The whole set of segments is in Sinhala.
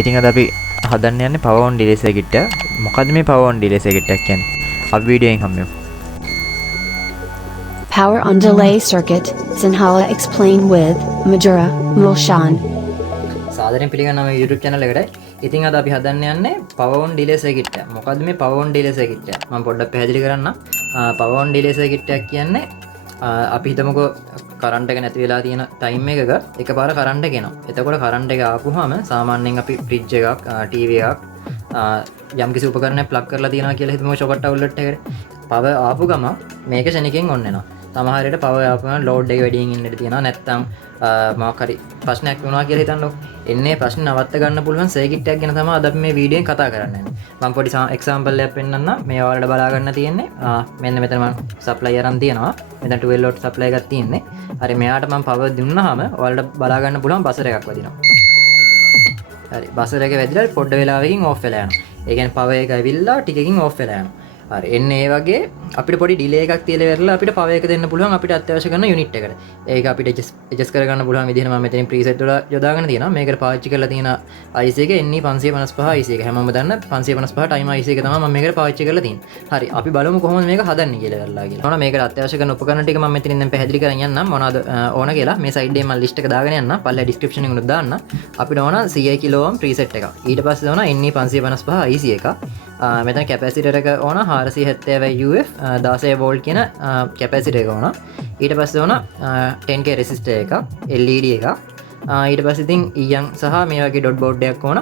ඉතින් අද අපි හදන්න යන්නේ power on delay circuit එක. මොකද්ද මේ power on delay circuit එක කියන්නේ? අපි වීඩියෝෙන් හම්බෙමු. Power on delay circuit, Sinhala explain with Majura Mulshan. සාදරයෙන් පිළිගන්නවා මේ YouTube channel එකට. ඉතින් අද අපි හදන්න යන්නේ power on delay circuit එක. මොකද්ද මේ power on delay circuit එක? මම පොඩ්ඩක් පැහැදිලි කරන්නම්. power on delay circuit එක කියන්නේ අපි හිතමුකෝ කරන්ට් එක නැති වෙලා තියෙන ටයිම් එකක එකපාර කරන්ට් එක එනවා. එතකොට කරන්ට් එක ආපුවාම සාමාන්‍යයෙන් අපි ෆ්‍රිජ් එකක්, ටීවී එකක් යම්කිසි උපකරණයක් ප්ලග් කරලා තියනවා කියලා හිතමු ෂොකට් අවුට්ලට් එකට. පවර් ආපු ගමන් මේක ශනිකෙන් ඔන් වෙනවා. සමහර විට පවර් ආපුවම ලෝඩ් එක වැඩියෙන් ඉන්න ඉඩ තියෙනවා. නැත්නම් මොකක් හරි ප්‍රශ්නයක් වුණා කියලා හිතන්නකො. එන්නේ ප්‍රශ්න නවත්ත ගන්න පුළුවන් සර්කිට් එකක් ගැන තමයි අද අපි මේ වීඩියෝෙන් කතා කරන්නේ. මම පොඩි එක්සැම්පල් එකක් පෙන්නන්නම්. මේ ඔයාලට බලා ගන්න තියෙන්නේ. මෙන්න මෙතන මම සප්ලයි අරන් තියනවා. මෙතන 12 වෝල්ට් සප්ලයි එකක් තියෙන්නේ. හරි මෙයාට මම පවර් දුන්නාම ඔයාලට බලා ගන්න පුළුවන් බසර් එකක් වදිනවා. හරි බසර් එක වැදිලා පොඩ්ඩ වෙලාවකින් ඕෆ් වෙලා යනවා. ඒ කියන්නේ පවර් එක ඇවිල්ලා ටිකකින් ඕෆ් වෙලා යනවා. හරි එන්න ඒ වගේ අපිට පොඩි ඩිලේ එකක් තියලා ඉවරලා අපිට පවර් එක දෙන්න පුළුවන් අපිට අත්‍යවශ්‍ය කරන යුනිට් එකට. ඒක අපිට ඇඩ්ජස්ට් කරගන්න පුළුවන් විදිහට මම මෙතනින් ප්‍රීසෙට් වල යොදාගෙන තියෙනවා. මේකට පාවිච්චි කරලා තියෙන IC එක NE555 IC එක. හැමෝම දන්න 555 ටයිම් IC එක තමයි මම මේකට පාවිච්චි කරලා තියෙන්නේ. හරි අපි බලමු කොහොමද මේක හදන්නේ කියලා කරලා කියලා. මොනවා මේකට අත්‍යවශ්‍ය කරන උපකරණ ටික මම මෙතනින් දැන් පැහැදිලි කරන් යන්නම් මොනවද ඕන කියලා. මේ සයිඩ් එකේ මම ලිස්ට් එක දාගෙන යන්නම්. පල්ලෙහා ඩිස්ක්‍රිප්ෂන් එකේ උඩ දාන්න. අපිට ඕන CI කිලෝ ඕම් ප්‍රීසෙට් එකක්. ඊට පස්සේ ඕන NE555 IC එකක්. මෙතන කැපැසිටර් එක ඕන 470 UF 16 වෝල්ට් කියන කැපැසිටර් එක ඕන. ඊට පස්සේ ඕන 10k රෙසිස්ටර් එකක්, LED එකක්. ඊට පස්සේ ඉතින් ඊයන් සහ මේ වගේ ඩොට් බෝඩ් එකක් ඕන.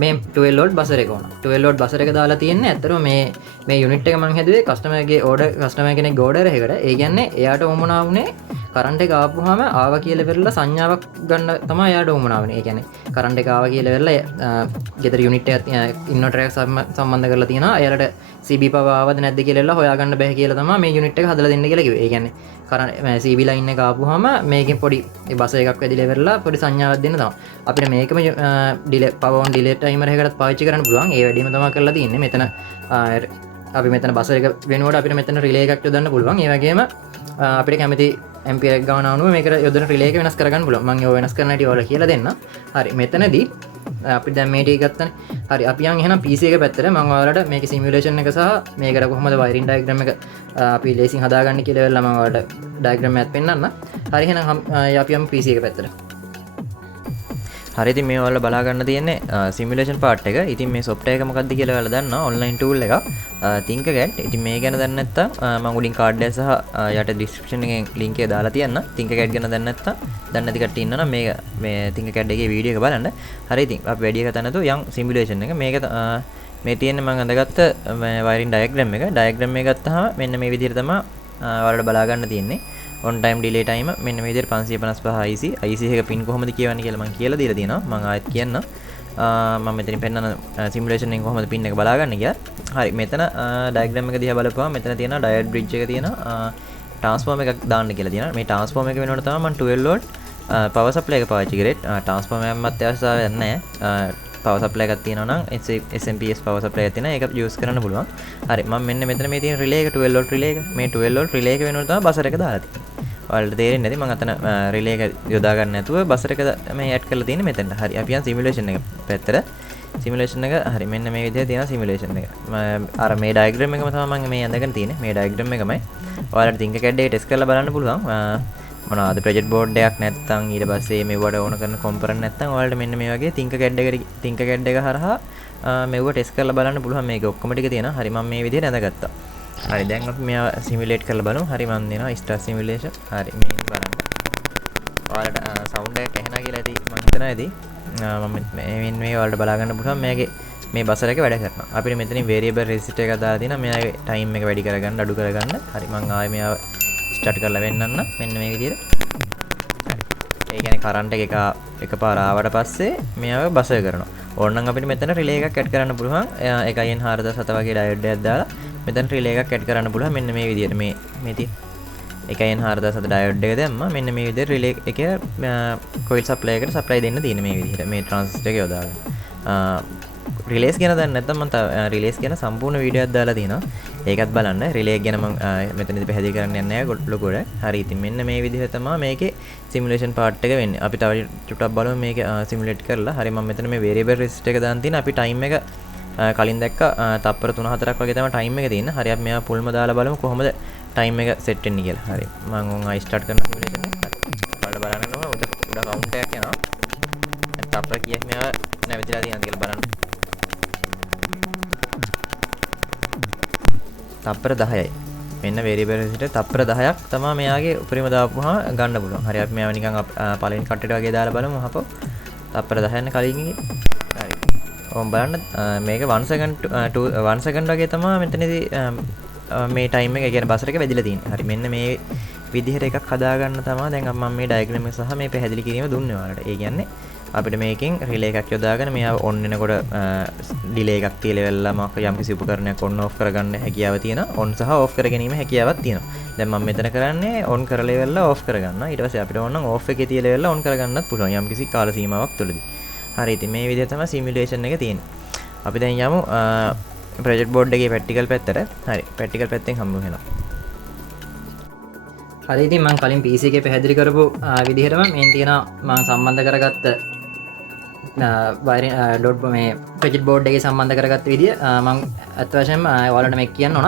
මේ 12 වෝල්ට් බසර් එක ඕන. 12 වෝල්ට් බසර් එක දාලා තියෙන්නේ ඇත්තටම මේ යුනිට් එක මම හැදුවේ කස්ටමර් කෙනෙක් ඕඩර් එකකට. ඒ කියන්නේ එයාට වුණා වුණේ කරන්ට් එක ආපුවාම ආවා කියලා ඉවරලා සංඥාවක් ගන්න තමයි එයාට වුණා වුණේ. ඒ කියන්නේ කරන්ට් එක ආවා කියලා ඉවරලා ගෙදර යුනිට් එක ඉන්වර්ටර් එක සම්බන්ධ කරලා තියෙනවා. එයාලට CB පවර් ආවද නැද්ද කියලා හොයාගන්න බැහැ කියලා තමයි මේ යුනිට් එක හදලා දෙන්න කියලා කිව්වේ. ඒ කියන්නේ කරන්ට් CB ලයින් එක ආපුවාම මේකෙන් පොඩි බස් එකක් වැදිලා ඉවරලා පොඩි සංඥාවක් දෙන්න තමයි. අපිට මේකම delay power on delay timer එකකටත් පාවිච්චි කරන්න පුළුවන්. ඒ වැඩිම තමයි කරලා තියෙන්නේ. මෙතන අපි මෙතන බස් එක වෙනුවට අපිට මෙතන රිලේ එකක් යොදන්න පුළුවන්. ඒ වගේම අපිට කැමති ඇම්පියර් එක ගාන අනුව මේකට යොදන රිලේ එක වෙනස් කරගන්න පුළුවන්. මම ඒව වෙනස් කරන්න හැටි ඔයාලට කියලා දෙන්න. හරි මෙතනදී අපිට දැන් මේ ටික ගත්තනේ. හරි අපි යන් එහෙනම් PC එක පැත්තට මම ඔයාලට මේකේ සිමියුලේෂන් එක සහ මේකට කොහොමද වයරින් ඩයග්‍රෑම් එක අපි ලේසින් හදාගන්නේ කියලා වෙලා මම ඔයාලට ඩයග්‍රෑම් එකක් පෙන්නන්න. හරි එහෙනම් අපි යමු PC එක පැත්තට. හරි ඉතින් මේ ඔයාලා බලා ගන්න තියෙන්නේ සිමියුලේෂන් පාර්ට් එක. ඉතින් මේ software එක මොකක්ද කියලා ඔයාලා දන්නවා. online tool එකක්. Cricuit. ඉතින් මේ ගැන දන්නේ නැත්නම් මම උඩින් කාඩ් එක සහ යට description එකෙන් link එක දාලා තියන්න. Cricuit ගැන දන්නේ නැත්නම් දන්නේ නැති කට්ටිය ඉන්නවනම් මේ Cricuit එකේ වීඩියෝ එක බලන්න. හරි ඉතින් අපි වැඩි එක තනතු යම් සිමියුලේෂන් එක. මේක මේ තියෙන්නේ මම අඳගත්ත වයරින් ඩයග්‍රෑම් එක. ඩයග්‍රෑම් එක ගත්තාම මෙන්න මේ විදිහට තමයි ඔයාලට බලා ගන්න තියෙන්නේ. on time delay time මෙන්න මේ විදිහට 555 IC එක පින් කොහොමද කියවන්නේ කියලා මම කියලා දීලා තියෙනවා. මම ආයෙත් කියන්න. මම මෙතනින් පෙන්නන සිමුලේෂන් එකෙන් කොහොමද පින් එක බලාගන්නේ කියලා. හරි මෙතන ඩයග්‍රෑම් එක දිහා බලපුවම මෙතන තියෙනවා ඩයෝඩ් බ්‍රිජ් එක තියෙනවා. ට්‍රාන්ස්ෆෝර්ම එකක් දාන්න කියලා තියෙනවා. මේ ට්‍රාන්ස්ෆෝර්ම එක වෙනකොට තමයි මම 12 වෝල්ට් පවර් සප්ලයි එක පාවිච්චි කරේ. ට්‍රාන්ස්ෆෝර්ම එකක් අත්‍යවශ්‍යතාවයක් නැහැ. පවර් සප්ලයි එකක් තියෙනවා නම් SMPS පවර් සප්ලයි එකක් තියෙනවා. ඒක යූස් කරන්න පුළුවන්. හරි මම මෙන්න මෙතන මේ තියෙන රිලේ එක 12 වෝල්ට් රිලේ එක. මේ 12 වෝල්ට් රිලේ එක වෙනකොට තමයි බසර් එක දාලා තියෙන්නේ. ඔයාලට තේරෙන්නේ නැති මම අතන රිලේ එක යොදා ගන්න නැතුව බසර් එක මේ ඇඩ් කරලා තියෙන්නේ මෙතෙන්ට. හරි අපි යන් සිමියුලේෂන් එක පැත්තට. සිමියුලේෂන් එක හරි මෙන්න මේ විදිහට තියෙනවා සිමියුලේෂන් එක. අර මේ ඩයග්‍රෑම් එකම තමයි මම මේ අඳගෙන තියෙන්නේ. මේ ඩයග්‍රෑම් එකමයි. ඔයාලට Cricuit එක ටෙස්ට් කරලා බලන්න පුළුවන්. මොනවාද ප්‍රොජෙක්ට් බෝඩ් එකක් නැත්නම් ඊට පස්සේ මේවට ඕන කරන කොම්පොනන්ට් නැත්නම් ඔයාලට මෙන්න මේ වගේ Cricuit එක හරහා මේව ටෙස්ට් කරලා බලන්න පුළුවන්. මේක ඔක්කොම ටික තියෙනවා. හරි මම මේ විදිහට අඳගත්තා. හරි දැන් අපි මේවා සිමියුලේට් කරලා බලමු. හරි මම දෙනවා ස්ටාර්ට් සිමියුලේෂන්. හරි මේ බලන්න. ඔයාලට සවුන්ඩ් එකක් ඇහෙනවා කියලා ඇති මම හිතනවා ඇති. මම මේ ඔයාලට බලා ගන්න පුළුවන් මේකේ මේ බසර් එක වැඩ කරනවා. අපිට මෙතනින් variable resistor එකක් දාලා තියෙනවා. මෙයාගේ ටයිම් එක වැඩි කරගන්න අඩු කරගන්න. හරි මම ආයෙ මෙයාව ස්ටාර්ට් කරලා වෙන්නන්න. මෙන්න මේ විදිහට. ඒ කියන්නේ කරන්ට් එක එකපාර ආවට පස්සේ මෙයාව බසර් කරනවා. ඕනනම් අපිට මෙතන රිලේ එකක් ඇඩ් කරන්න පුළුවන්. 1N4007 වගේ ඩයෝඩ් එකක් දාලා මෙතන රිලේ එකක් ඇඩ් කරන්න පුළුවන්. මෙන්න මේ විදිහට මේ තියෙන 1N4007 ඩයෝඩ් එක දැම්මා. මෙන්න මේ විදිහට රිලේ එක කොයිල් සප්ලයි එකට සප්ලයි දෙන්න තියෙන මේ විදිහට මේ ට්‍රාන්සිස්ටර් එක යොදාගෙන. රිලේස් ගැන දන්නේ නැත්නම් මම රිලේස් ගැන සම්පූර්ණ වීඩියෝ එකක් දාලා තියෙනවා. ඒකත් බලන්න. රිලේ ගැන මම මෙතනදී පැහැදිලි කරන්න යන්නේ නැහැ ලොකුට. හරි ඉතින් මෙන්න මේ විදිහට තමයි මේකේ සිමුලේෂන් පාර්ට් එක වෙන්නේ. අපි තව චුට්ටක් බලමු මේක සිමුලේට් කරලා. හරි මම මෙතන මේ variable resist එක දාන් තියෙන අපි ටයිම් එක කලින් දැක්ක තප්පර 3-4ක් වගේ තමයි ටයිම් එක තියෙන්නේ. හරි අපි මෙයා පුල්ම දාලා බලමු කොහොමද ටයිම් එක සෙට් වෙන්නේ කියලා. හරි මම ඔන් ආයි ස්ටාර්ට් කරන සිමුලේෂන් එක. හරි බලන්න ඕන උඩ කවුන්ට් එකක් යනවා. තප්පර කීයක් මෙයා නැවතිලා තියෙනවද කියලා බලන්න. තප්පර 10යි. මෙන්න variable resist තප්පර 10ක් තමයි මෙයාගේ උපරිම දාපුවා ගන්න පුළුවන්. හරි අපි මෙයාව නිකන් පළවෙනි කට්ටේට වගේ දාලා බලමු අපෝ. තප්පර 10 යන කලින් එකේ. හරි. ඔම් බලන්න මේක 1 second 1 second වගේ තමයි මෙතනදී මේ ටයිම් එක කියන්නේ බසර් එක වැදිලා තියෙන්නේ. හරි මෙන්න මේ විදිහට එකක් හදාගන්න තමයි දැන් මම මේ ඩයග්‍රෑම් එක සහ මේ පැහැදිලි කිරීම දුන්නේ ඔයාලට. ඒ කියන්නේ අපිට මේකෙන් රිලේ එකක් යොදාගෙන මෙයා ඔන් වෙනකොට ඩිලේ එකක් තියලා වෙලා මම යම්කිසි උපකරණයක් ඔන් ඔෆ් කරගන්න හැකියාව තියෙනවා. ඔන් සහ ඔෆ් කර ගැනීම හැකියාවක් තියෙනවා. දැන් මම මෙතන කරන්නේ ඔන් කරලා වෙලා ඔෆ් කරගන්නවා. ඊට පස්සේ අපිට ඕන නම් ඔෆ් එකේ තියලා වෙලා ඔන් කරගන්නත් පුළුවන් යම්කිසි කාල සීමාවක් තුළදී. හරි ඉතින් මේ විදිහට තමයි සිමුලේෂන් එක තියෙන්නේ. අපි දැන් යමු ප්‍රොජෙක්ට් බෝඩ් එකේ ප්‍රැක්ටිකල් පැත්තට. හරි ප්‍රැක්ටිකල් පැත්තෙන් හම්බ වෙනවා. හරි ඉතින් මම කලින් PC එකේ පැහැදිලි කරපු විදිහටම මේන් තියෙනවා මම සම්බන්ධ කරගත්ත වයරින් ඩොට් මේ ප්‍රොජෙක්ට් බෝඩ් එකේ සම්බන්ධ කරගත්ත විදිය මම අත් වශයෙන්ම ඔයාලට මේක කියන්න ඕන.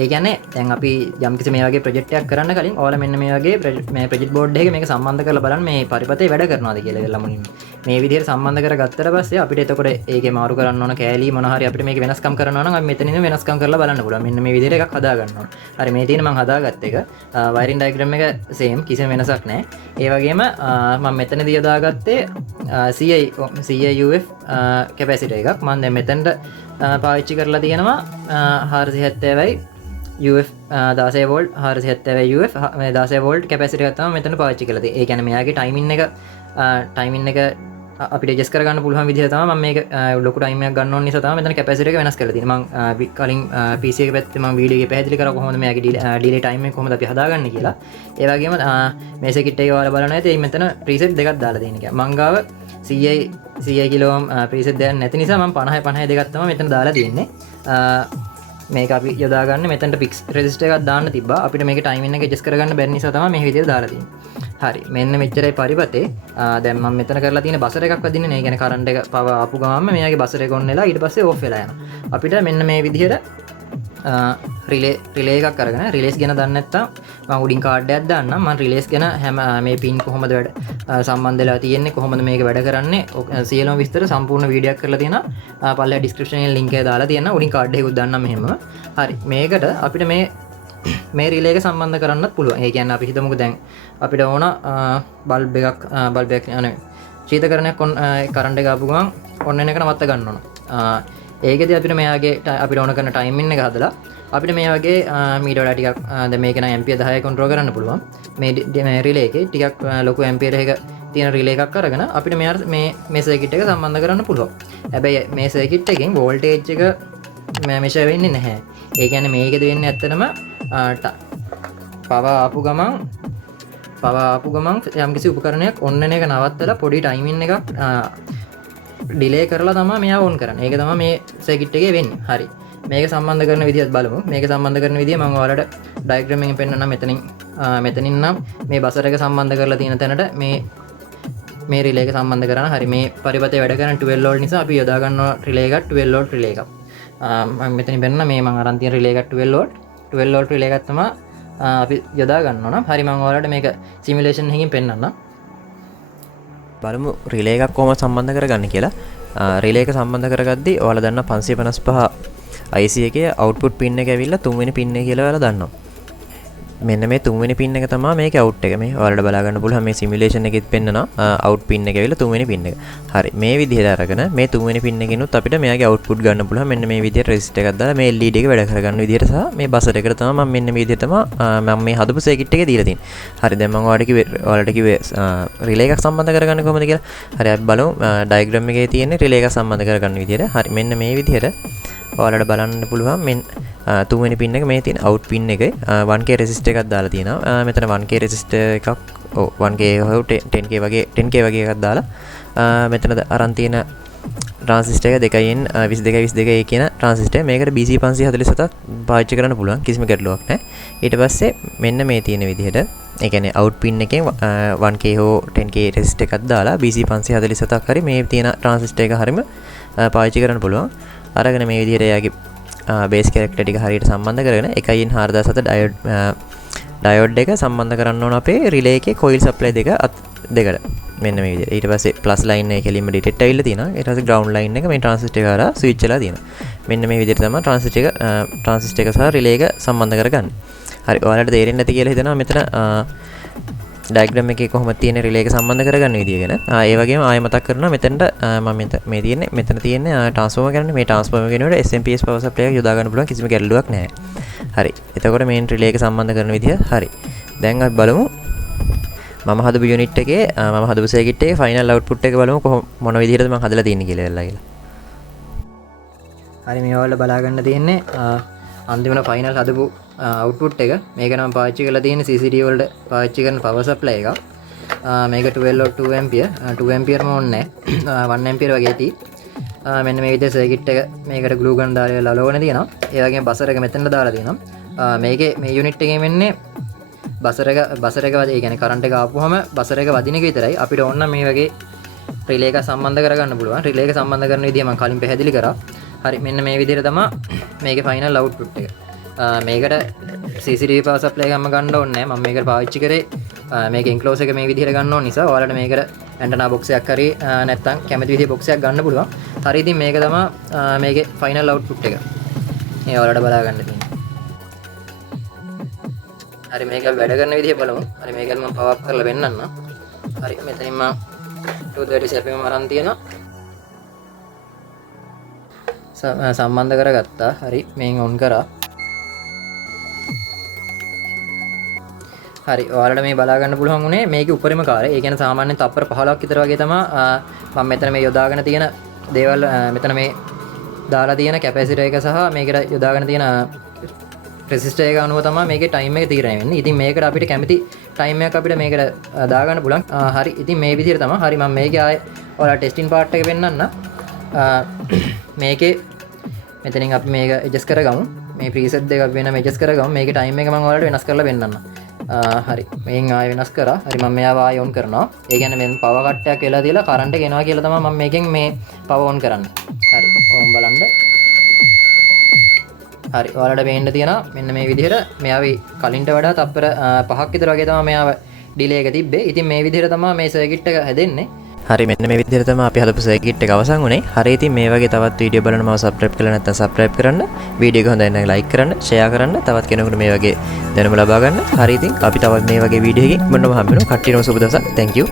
ඒ කියන්නේ දැන් අපි යම්කිසි මේ වගේ ප්‍රොජෙක්ට් එකක් කරන්න කලින් ඔයාලා මෙන්න මේ වගේ මේ ප්‍රොජෙක්ට් බෝඩ් එකේ මේක සම්බන්ධ කරලා බලන්න මේ පරිපතේ වැඩ කරනවාද කියලා ඉතින් මුලින්ම. මේ විදිහට සම්බන්ධ කරගත්තට පස්සේ අපිට එතකොට ඒකේ මාරු කරන්න ඕන කෑලි මොන හරි අපිට මේක වෙනස්කම් කරනවා නම් අපි මෙතනින් වෙනස්කම් කරලා බලන්න පුළුවන්. මෙන්න මේ විදිහට එකක් හදා ගන්න ඕන. හරි මේ තියෙන මම හදාගත්ත එක වයරින් ඩයග්‍රෑම් එක සේම් කිසිම වෙනසක් නැහැ. ඒ වගේම මම මෙතනදී යොදාගත්තේ CIUF කැපැසිටර් එකක්. මම දැන් මෙතනට පාවිච්චි කරලා තියෙනවා 470යි UF 16 වෝල්ට් 470යි UF 16 වෝල්ට් කැපැසිටර් එකක් තමයි මෙතන පාවිච්චි කරලා තියෙන්නේ. ඒ කියන්නේ මෙයාගේ ටයිමින් එක අපිට ඇඩ්ජස්ට් කරගන්න පුළුවන් විදිහ තමයි මම මේක ලොකු ටයිම් එකක් ගන්න ඕන නිසා තමයි මෙතන කැපැසිටර් එක වෙනස් කරලා තියෙන්නේ. මම කලින් PC එක පැත්තේ මම වීඩියෝ එකේ පැහැදිලි කරා කොහොමද මෙයාගේ ඩිලේ ටයිම් එක කොහොමද අපි හදාගන්නේ කියලා. ඒ වගේම මේ සර්කිට් එක ඔයාලා බලනවා ඇති මෙතන ප්‍රීසෙට් දෙකක් දාලා තියෙන එක. මං ගාව CI කිලෝ ඕම් ප්‍රීසෙට් දෙයක් නැති නිසා මම 50 දෙකක් තමයි මෙතන දාලා තියෙන්නේ. මේක අපි යොදාගන්න මෙතනට පික්ස් රෙසිස්ටර් එකක් දාන්න තිබ්බා. අපිට මේක ටයිමින් එක ඇඩ්ජස්ට් කරගන්න බැරි නිසා තමයි මේ විදිහට දාලා තියෙන්නේ. හරි මෙන්න මෙච්චරයි පරිපතේ. දැන් මම මෙතන කරලා තියෙන බසර් එකක් වදින්නේ නේ. ඒ කියන්නේ කරන්ට් එක පව ආපු ගමන්ම මෙයාගේ බසර් එක ඔන් වෙලා ඊට පස්සේ ඕෆ් වෙලා යනවා. අපිට මෙන්න මේ විදිහට රිලේ එකක් අරගෙන රිලේස් ගැන දන්නේ නැත්නම් මම උඩින් කාඩ් එකක් දාන්නම්. මම රිලේස් ගැන හැම මේ පින් කොහොමද වැඩ සම්බන්ධ වෙලා තියෙන්නේ කොහොමද මේක වැඩ කරන්නේ සියලුම විස්තර සම්පූර්ණ වීඩියෝ එකක් කරලා තියෙනවා. පල්ලෙහා ඩිස්ක්‍රිප්ෂන් එකේ ලින්ක් එක දාලා තියෙනවා. උඩින් කාඩ් එකකුත් දාන්නම් මෙහෙම. හරි මේකට අපිට මේ රිලේ එක සම්බන්ධ කරන්නත් පුළුවන්. ඒ කියන්නේ අපි හිතමුකෝ දැන් අපිට ඕන බල්බ් එකක් නෙවෙයි ශීතකරණයක් කරන්ට් එක ආපු ගමන් ඔන් වෙන එක නවත්ත ගන්න ඕන. ඒකෙදි අපිට මෙයාගේ අපිට ඕන කරන ටයිමින් එක හදලා අපිට මේ වගේ මීට වඩා ටිකක් දැන් මේක නම් ඇම්පියර් 10 කන්ට්‍රෝල් කරන්න පුළුවන්. මේ රිලේ එකේ ටිකක් ලොකු ඇම්පියර් එක තියෙන රිලේ එකක් අරගෙන අපිට මේ සර්කිට් එක සම්බන්ධ කරන්න පුළුවන්. හැබැයි මේ සර්කිට් එකෙන් වෝල්ටේජ් එක මෙෂර් වෙන්නේ නැහැ. ඒ කියන්නේ මේකද වෙන්නේ ඇත්තටම පව ආපු ගමන් යම්කිසි උපකරණයක් ඔන් වෙන එක නවත්තලා පොඩි ටයිමින් එකක් ඩිලේ කරලා තමයි මෙයා ඔන් කරන්නේ. ඒක තමයි මේ සර්කිට් එකේ වෙන්නේ. හරි. මේක සම්බන්ධ කරන විදිහත් බලමු. මේක සම්බන්ධ කරන විදිහ මම ඔයාලට ඩයග්‍රෑම් එකෙන් පෙන්නන්නම්. මෙතනින් නම් මේ බසර් එක සම්බන්ධ කරලා තියෙන තැනට මේ රිලේ එක සම්බන්ධ කරන. හරි මේ පරිපතේ වැඩ කරන 12 වෝල්ට් නිසා අපි යොදා ගන්නවා රිලේ එකක් 12 වෝල්ට් රිලේ එකක්. මම මෙතනින් පෙන්නන මේ මම අරන් තියෙන රිලේ එකක් 12 වෝල්ට් රිලේ එකක් තමයි අපි යොදා ගන්න ඕන. හරි මම ඔයාලට මේක සිමුලේෂන් එකකින් පෙන්නන්නම්. බලමු රිලේ එකක් කොහොමද සම්බන්ධ කරගන්නේ කියලා. රිලේ එක සම්බන්ධ කරගද්දී ඔයාලා දන්නා 555 IC එකේ output pin එක ඇවිල්ලා 3 වෙනි pin එක කියලා ඔයාලා දන්නවා. මෙන්න මේ 3 වෙනි pin එක තමයි මේකේ out එක. මේ ඔයාලට බලා ගන්න පුළුවන් මේ සිමුලේෂන් එකෙත් පෙන්නනවා out pin එක ඇවිල්ලා 3 වෙනි pin එක. හරි මේ විදිහට අරගෙන මේ 3 වෙනි pin එකෙනුත් අපිට මෙයාගේ output ගන්න පුළුවන්. මෙන්න මේ විදිහට resistor එකක් දාලා මේ LED එක වැඩ කරගන්න විදිහට සහ මේ buzzer එකට තමයි මම මෙන්න මේ විදිහට තමයි මම මේ හදපු circuit එකේ දීලා තියෙන්නේ. හරි දැන් මම ඔයාලට කිව්වේ relay එකක් සම්බන්ධ කරගන්න කොහොමද කියලා. හරි අපි බලමු diagram එකේ තියෙන relay එකක් සම්බන්ධ කරගන්න විදිහට. හරි මෙන්න මේ විදිහට ඔයාලට බලන්න පුළුවන් මෙන්න 3 වෙනි pin එක මේ තියෙන out pin එකේ 1k resistor එකක් දාලා තියෙනවා. මෙතන 1k resistor එකක් 1k හොය 10k වගේ එකක් දාලා මෙතන අරන් තියෙන ට්‍රාන්සිස්ටර් එක 2.22 කියන ට්‍රාන්සිස්ටර්. මේකට BC 547ක් පාවිච්චි කරන්න පුළුවන්. කිසිම ගැටලුවක් නැහැ. ඊට පස්සේ මෙන්න මේ තියෙන විදිහට ඒ කියන්නේ අවුට් පින් එකෙන් 1K හෝ 10K රෙසිස්ටර් එකක් දාලා BC 547ක් හරි මේ තියෙන ට්‍රාන්සිස්ටර් එක හරියම පාවිච්චි කරන්න පුළුවන්. අරගෙන මේ විදිහට එයාගේ බේස් කැරක්ටර් ටික හරියට සම්බන්ධ කරගෙන 1.4007 ඩයෝඩ් එක සම්බන්ධ කරන්න ඕන අපේ රිලේ එකේ කොයිල් සප්ලයි දෙකට. මෙන්න මේ විදිහට. ඊට පස්සේ ප්ලස් ලයින් එක කෙලින්ම ඩිටෙක්ට් ඇවිල්ලා තියෙනවා. ඊට පස්සේ ග්‍රවුන්ඩ් ලයින් එක මේ ට්‍රාන්සිස්ටර් එක හරහා ස්විච් වෙලා තියෙනවා. මෙන්න මේ විදිහට තමයි ට්‍රාන්සිස්ටර් එක සහ රිලේ එක සම්බන්ධ කරගන්නේ. හරි. ඔයාලට තේරෙන්නේ නැති කියලා හිතනවා මෙතන ඩයග්‍රෑම් එකේ කොහොමද තියෙන රිලේ එක සම්බන්ධ කරගන්න විදිය ගැන. ඒ වගේම ආයෙ මතක් කරනවා මෙතනට මම මෙතන තියෙන්නේ ට්‍රාන්ස්ෆෝමර් කරන්නේ. මේ ට්‍රාන්ස්ෆෝමර් කෙනෙකුට SMPS පවර් සප්ලයි එක යොදා ගන්න පුළුවන් කිසිම ගැටලුවක් නැහැ. හරි. එතකොට මේන් රිලේ එක සම්බන්ධ කරන විදිය හරි. දැන් අපි බලමු මම හදපු යුනිට් එකේ මම හදපු සර්කිට් එකේ ෆයිනල් අවුට්පුට් එක බලමු මොන විදිහටද මම හදලා තියෙන්නේ කියලා. හරි මේ ඔයාලා බලා ගන්න තියෙන්නේ අන්තිමට ෆයිනල් හදපු අවුට්පුට් එක. මේක නම් පාවිච්චි කරලා තියෙන්නේ CCD වලට පාවිච්චි කරන පවර් සප්ලයි එක. මේක 12 2 ampere 2 ampere ම ඕනේ නැහැ 1 ampere වගේ ඇති. මෙන්න මේ විදිහේ සර්කිට් එක මේකට ග්ලූ ගන් දාලා ලලවගෙන තියෙනවා. ඒ වගේම බසර් එක මෙතනට දාලා තියෙනවා. මේකේ මේ යුනිට් එකේ වෙන්නේ බසර් එක වදින, ඒ කියන්නේ කරන්ට් එක ආපුවම බසර් එක වදින එක විතරයි. අපිට ඕන නම් මේ වගේ රිලේ එක සම්බන්ධ කරගන්න පුළුවන්. රිලේ එක සම්බන්ධ කරන විදිය මම කලින් පැහැදිලි කරා. හරි මෙන්න මේ විදිහට තමයි මේකේ ෆයිනල් අවුට්පුට් එක. මේකට CCD පවර් සප්ලයි එකක්ම ගන්න ඕනේ නැහැ. මම මේකට පාවිච්චි කරේ මේක එන්ක්ලෝස් එක මේ විදිහට ගන්න ඕන නිසා ඔයාලට මේකට ඇන්ටනා බොක්ස් එකක් හරි නැත්නම් කැමති විදිහේ බොක්ස් එකක් ගන්න පුළුවන්. හරි ඉතින් මේක තමයි මේකේ ෆයිනල් අවුට්පුට් එක. මේ ඔයාලට බලා ගන්න තියෙන්නේ. හරි මේක වැඩ කරන විදිහ බලමු. හරි මේකත් මම පවර් කරලා පෙන්නන්නම්. හරි මෙතනින් මම 237 එකම අරන් තියෙනවා. සම්බන්ධ කරගත්තා. හරි මේන් ඔන් කරා. හරි ඔයාලට මේ බලා ගන්න පුළුවන් උනේ මේකේ උඩරිම කාර්යය. ඒ කියන්නේ සාමාන්‍යයෙන් තප්පර 15ක් විතර වගේ තමයි මම මෙතන මේ යොදාගෙන තියෙන දේවල් මෙතන මේ දාලා තියෙන කැපැසිටර් එක සහ මේකට යොදාගෙන තියෙන රෙසිස්ටර් එක අනුව තමයි මේකේ ටයිම් එක තීරණය වෙන්නේ. ඉතින් මේකට අපිට කැමති ටයිම් එකක් අපිට මේකට දාගන්න පුළුවන්. හරි ඉතින් මේ විදිහට තමයි. හරි මම මේකේ ආයේ ඔයාලා ටෙස්ටිං පාර්ට් එක පෙන්නන්න. මේකේ මෙතනින් අපි මේක ඇඩ්ජස්ට් කරගමු. මේ ප්‍රීසෙට් දෙක අපි වෙනම ඇඩ්ජස්ට් කරගමු. මේකේ ටයිම් එක මම ඔයාලට වෙනස් කරලා පෙන්නන්න. හරි මේන් ආයෙ වෙනස් කරා. හරි මම මෙයාව ආයෙ ඔන් කරනවා. ඒ කියන්නේ මෙන් පවර් කට් එකක් වෙලා තියලා කරන්ට් එක එනවා කියලා තමයි මම මේකෙන් මේ පවර් ඔන් කරන්නේ. හරි ඕම් බලන්න. හරි ඔයාලට පේන්න තියෙනවා මෙන්න මේ විදිහට මෙයාවේ කලින්ට වඩා තප්පර 5ක් විතර වගේ තමයි මෙයාව ඩිලේ එක තිබ්බේ. ඉතින් මේ විදිහට තමයි මේ සර්කිට් එක හැදෙන්නේ. හරි මෙන්න මේ විදිහට තමයි අපි හදපු සර්කිට් එක අවසන් වුනේ. හරි ඉතින් මේ වගේ තවත් වීඩියෝ බලන්න මම සබ්ස්ක්‍රයිබ් කරලා නැත්නම් සබ්ස්ක්‍රයිබ් කරන්න. වීඩියෝ එක හොඳයි නම් ලයික් කරන්න, ෂෙයා කරන්න. තවත් කෙනෙකුට මේ වගේ දැනුම ලබා ගන්න. හරි ඉතින් අපි තවත් මේ වගේ වීඩියෝ එකකින් මොනවම හම්බ වෙනවා. කට්ටියටම සුබ දවසක්. Thank you.